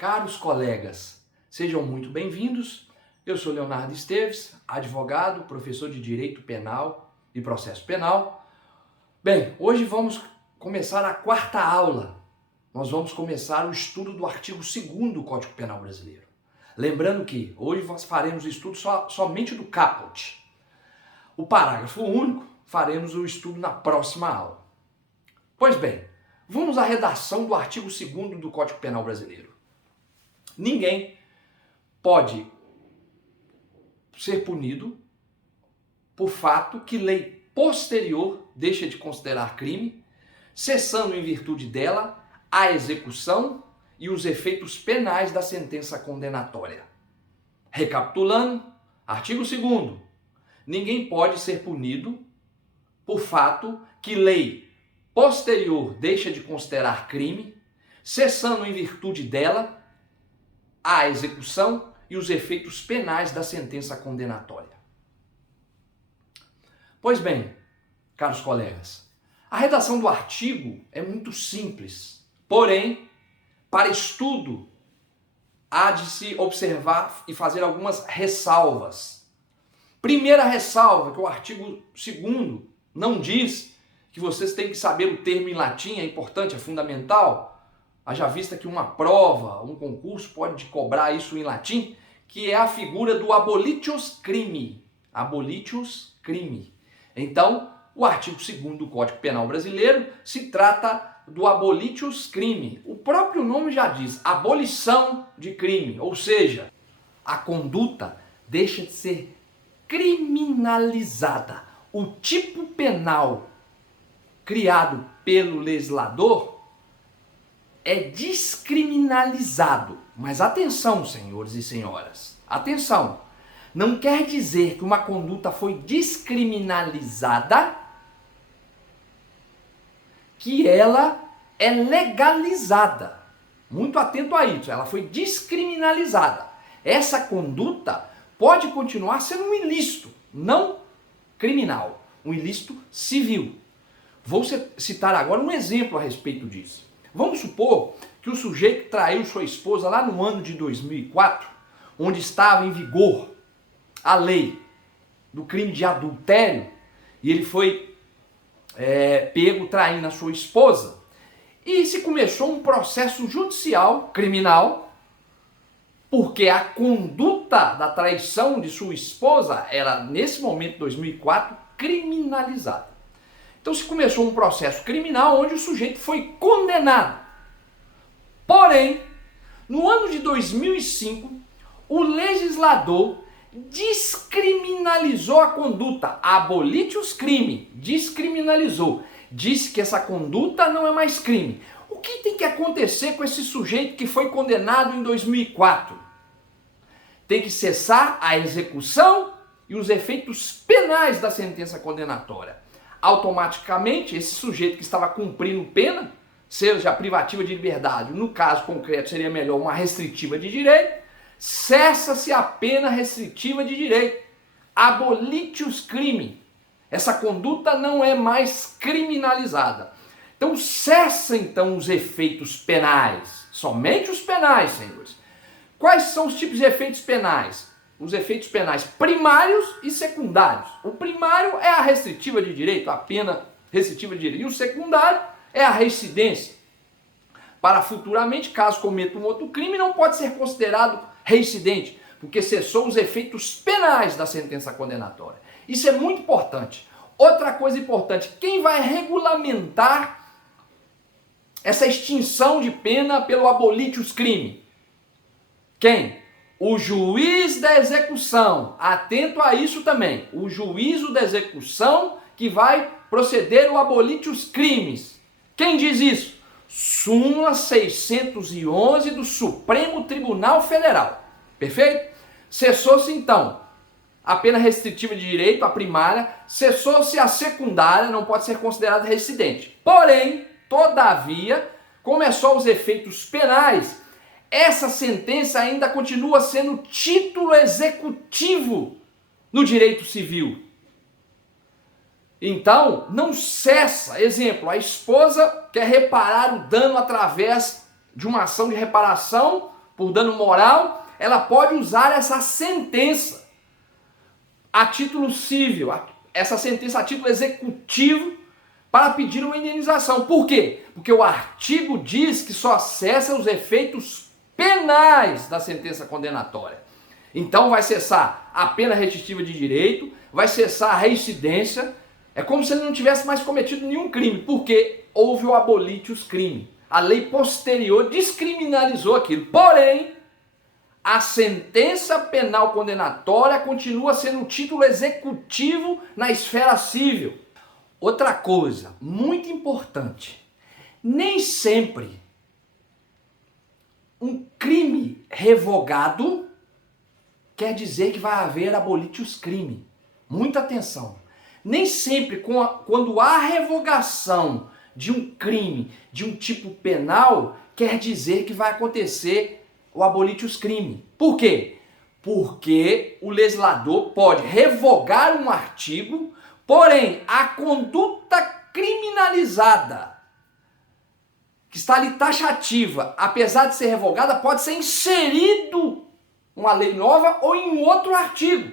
Caros colegas, sejam muito bem-vindos. Eu sou Leonardo Esteves, advogado, professor de Direito Penal e Processo Penal. Bem, hoje vamos começar a quarta aula. Nós vamos começar o estudo do artigo 2º do Código Penal Brasileiro. Lembrando que hoje nós faremos o estudo somente do caput. O parágrafo único faremos o estudo na próxima aula. Pois bem, vamos à redação do artigo 2º do Código Penal Brasileiro. Ninguém pode ser punido por fato que lei posterior deixa de considerar crime, cessando em virtude dela a execução e os efeitos penais da sentença condenatória. Recapitulando, artigo 2º. Ninguém pode ser punido por fato que lei posterior deixa de considerar crime, cessando em virtude dela a execução e os efeitos penais da sentença condenatória. Pois bem, caros colegas, a redação do artigo é muito simples, porém, para estudo, há de se observar e fazer algumas ressalvas. Primeira ressalva, que o artigo 2º não diz que vocês têm que saber o termo em latim, é importante, é fundamental. Haja vista que uma prova, um concurso pode cobrar isso em latim, que é a figura do abolitius crimi. Abolitius crimi. Então, o artigo 2º do Código Penal Brasileiro se trata do abolitius crimi. O próprio nome já diz, abolição de crime, ou seja, a conduta deixa de ser criminalizada. O tipo penal criado pelo legislador é descriminalizado. Mas atenção, senhores e senhoras, atenção. Não quer dizer que uma conduta foi descriminalizada que ela é legalizada. Muito atento a isso, ela foi descriminalizada. Essa conduta pode continuar sendo um ilícito, não criminal, um ilícito civil. Vou citar agora um exemplo a respeito disso. Vamos supor que o sujeito traiu sua esposa lá no ano de 2004, onde estava em vigor a lei do crime de adultério, e ele foi pego traindo a sua esposa, e se começou um processo judicial criminal, porque a conduta da traição de sua esposa era, nesse momento, 2004, criminalizada. Então se começou um processo criminal onde o sujeito foi condenado. Porém, no ano de 2005, o legislador descriminalizou a conduta, abolitius crime, descriminalizou, disse que essa conduta não é mais crime. O que tem que acontecer com esse sujeito que foi condenado em 2004? Tem que cessar a execução e os efeitos penais da sentença condenatória. Automaticamente, esse sujeito que estava cumprindo pena, seja privativa de liberdade, no caso concreto seria melhor uma restritiva de direito, cessa-se a pena restritiva de direito. Abolitius crime. Essa conduta não é mais criminalizada. Então cessa então os efeitos penais, somente os penais, senhores. Quais são os tipos de efeitos penais? Os efeitos penais primários e secundários. O primário é a restritiva de direito, a pena restritiva de direito. E o secundário é a reincidência. Para futuramente, caso cometa um outro crime, não pode ser considerado reincidente, porque cessou os efeitos penais da sentença condenatória. Isso é muito importante. Outra coisa importante, quem vai regulamentar essa extinção de pena pelo abolitius crime? Quem? O juiz da execução, atento a isso também, o juízo da execução que vai proceder o abolitius crimes. Quem diz isso? Súmula 611 do Supremo Tribunal Federal. Perfeito? Cessou-se então a pena restritiva de direito, a primária, cessou-se a secundária, não pode ser considerada reincidente. Porém, todavia, começou os efeitos penais, essa sentença ainda continua sendo título executivo no direito civil. Então, não cessa. Exemplo, a esposa quer reparar o dano através de uma ação de reparação por dano moral, ela pode usar essa sentença a título civil, essa sentença a título executivo, para pedir uma indenização. Por quê? Porque o artigo diz que só cessa os efeitos penais da sentença condenatória. Então vai cessar a pena restritiva de direito, vai cessar a reincidência, é como se ele não tivesse mais cometido nenhum crime, porque houve o abolitius crime. A lei posterior descriminalizou aquilo. Porém, a sentença penal condenatória continua sendo um título executivo na esfera civil. Outra coisa muito importante, nem sempre um crime revogado quer dizer que vai haver abolitius crime. Muita atenção. Nem sempre quando há revogação de um crime de um tipo penal, quer dizer que vai acontecer o abolitius crime. Por quê? Porque o legislador pode revogar um artigo, porém a conduta criminalizada, que está ali taxativa, apesar de ser revogada, pode ser inserido uma lei nova ou em outro artigo.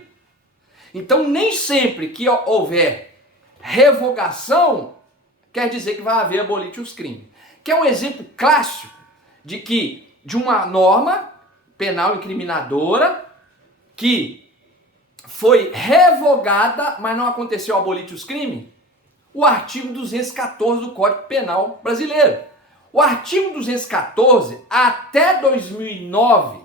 Então nem sempre que houver revogação quer dizer que vai haver abolitius crime. Que é um exemplo clássico de uma norma penal incriminadora que foi revogada, mas não aconteceu o abolitius crime. O artigo 214 do Código Penal brasileiro. O artigo 214, até 2009,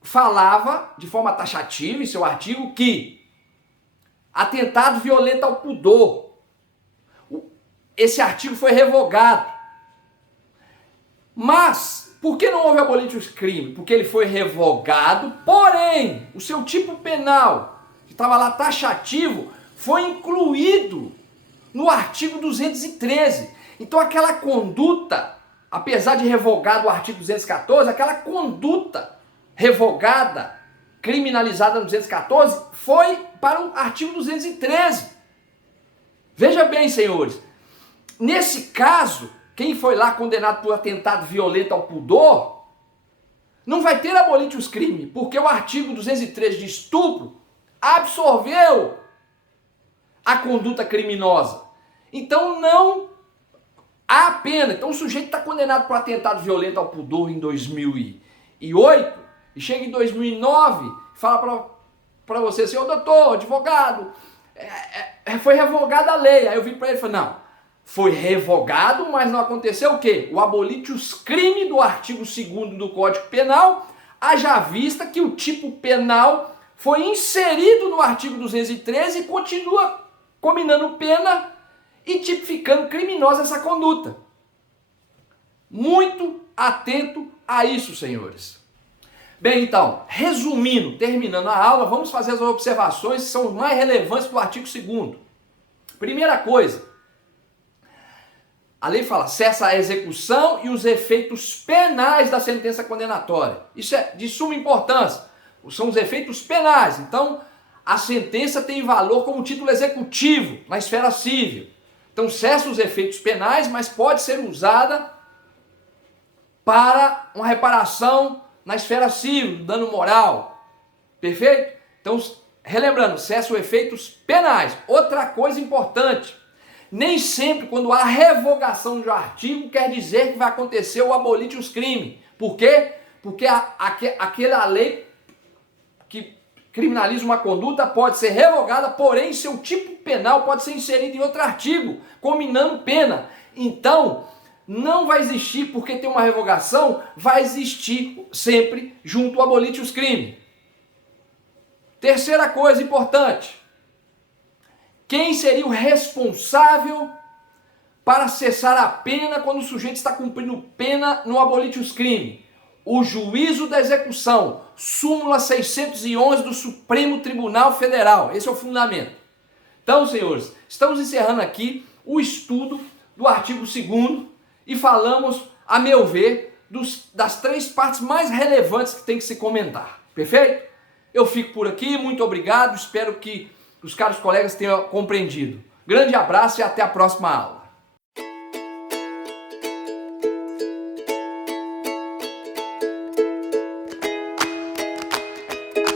falava de forma taxativa em seu artigo que atentado violento ao pudor. Esse artigo foi revogado. Mas, por que não houve abolitius crime? Porque ele foi revogado, porém, o seu tipo penal, que estava lá taxativo, foi incluído no artigo 213. Então aquela conduta, apesar de revogado o artigo 214, aquela conduta revogada, criminalizada no 214, foi para o artigo 213. Veja bem, senhores, nesse caso, quem foi lá condenado por atentado violento ao pudor, não vai ter abolitius crime, porque o artigo 213 de estupro absorveu a conduta criminosa. Então não há pena. Então o sujeito está condenado por atentado violento ao pudor em 2008 e chega em 2009 e fala para você assim, ô doutor, advogado, foi revogada a lei. Aí eu vim para ele e falei, não, foi revogado, mas não aconteceu o quê? O abolitius crime do artigo 2º do Código Penal, haja vista que o tipo penal foi inserido no artigo 213 e continua combinando pena e tipificando criminosa essa conduta. Muito atento a isso, senhores. Bem, então, resumindo, terminando a aula, vamos fazer as observações que são mais relevantes do artigo 2º. Primeira coisa, a lei fala, cessa a execução e os efeitos penais da sentença condenatória. Isso é de suma importância. São os efeitos penais. Então, a sentença tem valor como título executivo na esfera civil. Então, cessa os efeitos penais, mas pode ser usada para uma reparação na esfera civil, dano moral. Perfeito? Então, relembrando, cessa os efeitos penais. Outra coisa importante, nem sempre quando há revogação de um artigo quer dizer que vai acontecer o abolitius crime. Por quê? Porque aquela lei que criminaliza uma conduta pode ser revogada, porém seu tipo penal pode ser inserido em outro artigo, combinando pena. Então, não vai existir, porque tem uma revogação, vai existir sempre junto ao abolitius crime. Terceira coisa importante, quem seria o responsável para cessar a pena quando o sujeito está cumprindo pena no abolitius crime? O juízo da execução, súmula 611 do Supremo Tribunal Federal. Esse é o fundamento. Então, senhores, estamos encerrando aqui o estudo do artigo 2º e falamos, a meu ver, das três partes mais relevantes que tem que se comentar. Perfeito? Eu fico por aqui, muito obrigado, espero que os caros colegas tenham compreendido. Grande abraço e até a próxima aula.